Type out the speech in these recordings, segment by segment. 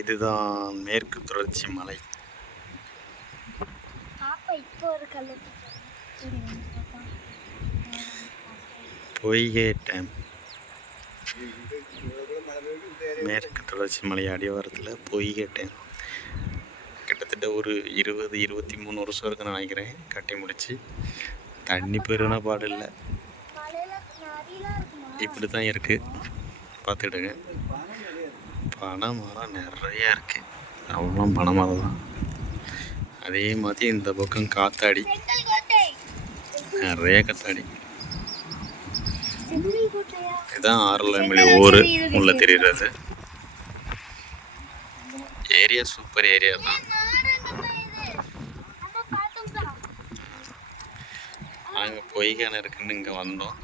இதுதான் மேற்கு தொடர்ச்சி மலை. பொய்கை டேம் மேற்கு தொடர்ச்சி மலை அடிவாரத்தில் பொய்கை டேம் கிட்டத்தட்ட ஒரு இருபது இருபத்தி மூணு வருஷம் இருக்குன்னு நினைக்கிறேன். கட்டி முடிச்சு. தண்ணி பெருனா பாடு இல்லை. இப்படி தான் இருக்குது பார்த்துக்கிடுங்க. பனை மரம் நிறையா இருக்குது அவ்வளோ பனை மரம் தான் அதே மாதிரி இந்த பக்கம் காத்தாடி. நிறைய காத்தாடி. செங்கல் இதுதான் ஊர். உள்ள தெரியுறது. ஏரியா சூப்பர் ஏரியா தான். நாங்கள் பொய்கான இருக்குன்னு இங்கே வந்தோம்.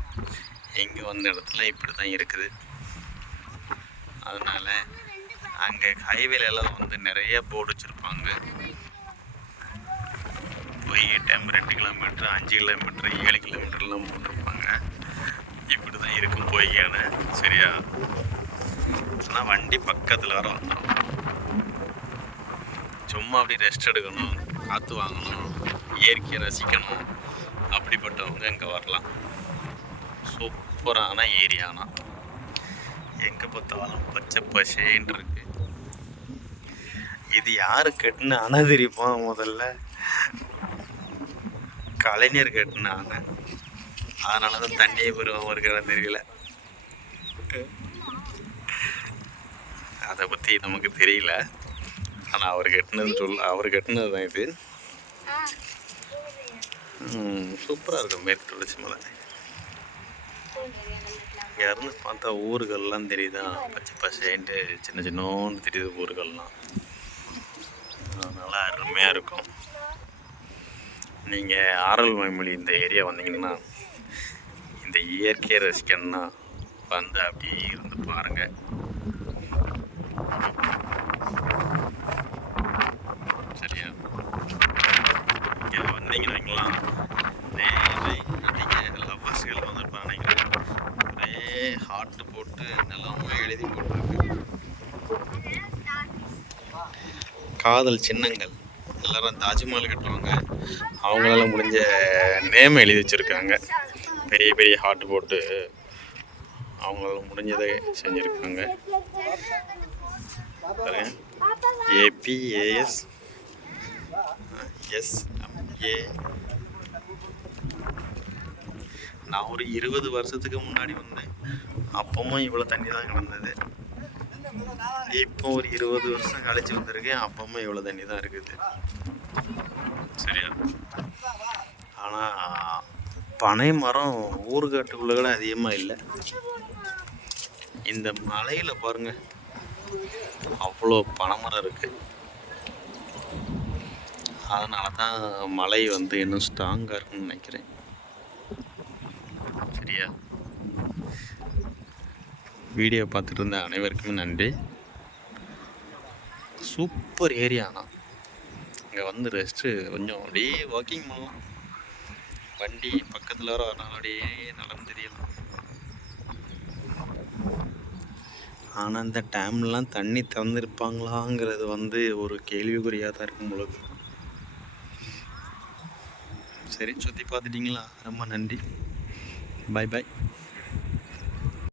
இங்கே வந்த இடத்துல இப்படி தான் இருக்குது. அதனால் அங்கே ஹைவேலெல்லாம் வந்து நிறைய போர்டு வச்சுருப்பாங்க. போய் டைம் ரெண்டு கிலோமீட்டர் அஞ்சு கிலோமீட்டர் ஏழு கிலோமீட்டர்லாம் போட்டிருப்பாங்க. இப்படி தான் இருக்கும் பொய்கான சரியா? ஆனால் வண்டி பக்கத்தில் வர வந்துடும் சும்மா அப்படி ரெஸ்ட் எடுக்கணும் காற்று வாங்கணும் இயற்கையை ரசிக்கணும். அப்படிப்பட்டவங்க இங்கே வரலாம். சூப்பரான ஏரியானா எங்கே பார்த்தாலும் பச்சை பசேன்னு இருக்கு. இது யாரு கட்டின அணை தெரியுமா முதல்ல? கலைஞர் கட்டின அணை. அதனால தான் தண்ணியே பெறுவோம் இருக்கிறது தெரியல. அதை பற்றி நமக்கு தெரியல. ஆனால் அவர் கட்டினது சொல்ல அவர் கட்டினது தான் இது. சூப்பராக இருக்கும் மேற்கு தொடர்ச்சி மலை இங்கே இருந்து பார்த்தா ஊர்கள்லாம் தெரியுதான் பச்சை பசேன்ட்டு சின்ன சின்னோன்னு தெரியுது ஊர்கள்லாம். நல்லா அருமையாக இருக்கும். நீங்கள் ஆரல் மொழி இந்த ஏரியா வந்தீங்கன்னா இந்த இயற்கையை ரசிக்கணும்னா வந்து அப்படியே இருந்து பாருங்கள் சரியா? இங்கே வந்தீங்கன்னு வைங்களேன். லவ்வர்ஸ்கள் நீங்கள் எல்லா பஸ்ஸுகளும் வந்துருப்பாங்க நினைக்கிறேன் ஒரே ஹார்ட் போட்டு நிலமா எழுதி போட்டிருக்கு. காதல் சின்னங்கள். எல்லாரும் தாஜ்மஹால் கட்டுவாங்க. அவங்களால முடிஞ்ச நேம் எழுதி வச்சுருக்காங்க. பெரிய பெரிய ஹார்ட் போட்டு அவங்களால முடிஞ்சதை செஞ்சுருக்காங்க. ஏபிஏஎஸ் எஸ் ஏ நான் ஒரு இருபது வருஷத்துக்கு முன்னாடி வந்தேன். அப்பவும் இவ்வளோ தண்ணி தான் கிடந்தது இப்போ ஒரு இருபது வருஷம் கழிச்சு வந்திருக்கேன். அப்பவும் இவ்வளோ தண்ணி தான் இருக்குது. சரியா? ஆனால் பனை மரம் ஊறுகாட்டுக்குள்ள கூட அதிகமாக இல்லை. இந்த மலையில் பாருங்கள் அவ்வளோ பனைமரம் இருக்குது அதனால தான் மலை வந்து இன்னும் ஸ்ட்ராங்காக இருக்குன்னு நினைக்கிறேன். சரியா வீடியோ பார்த்துட்டு இருந்த அனைவருக்குமே நன்றி. சூப்பர் ஏரியாண்ணா இங்கே வந்து ரெஸ்ட்டு கொஞ்சம் அப்படியே வாக்கிங் பண்ணலாம் வண்டி பக்கத்தில் வர வரனால அப்படியே நலம் தெரியலாம் ஆனால் இந்த டேம்லாம் தண்ணி திறந்துருப்பாங்களாங்கிறது வந்து ஒரு கேள்விக்குறியாக தான் இருக்கும் பொழுது சரி சுற்றி பார்த்துட்டிங்களா? ரொம்ப நன்றி. Bye bye.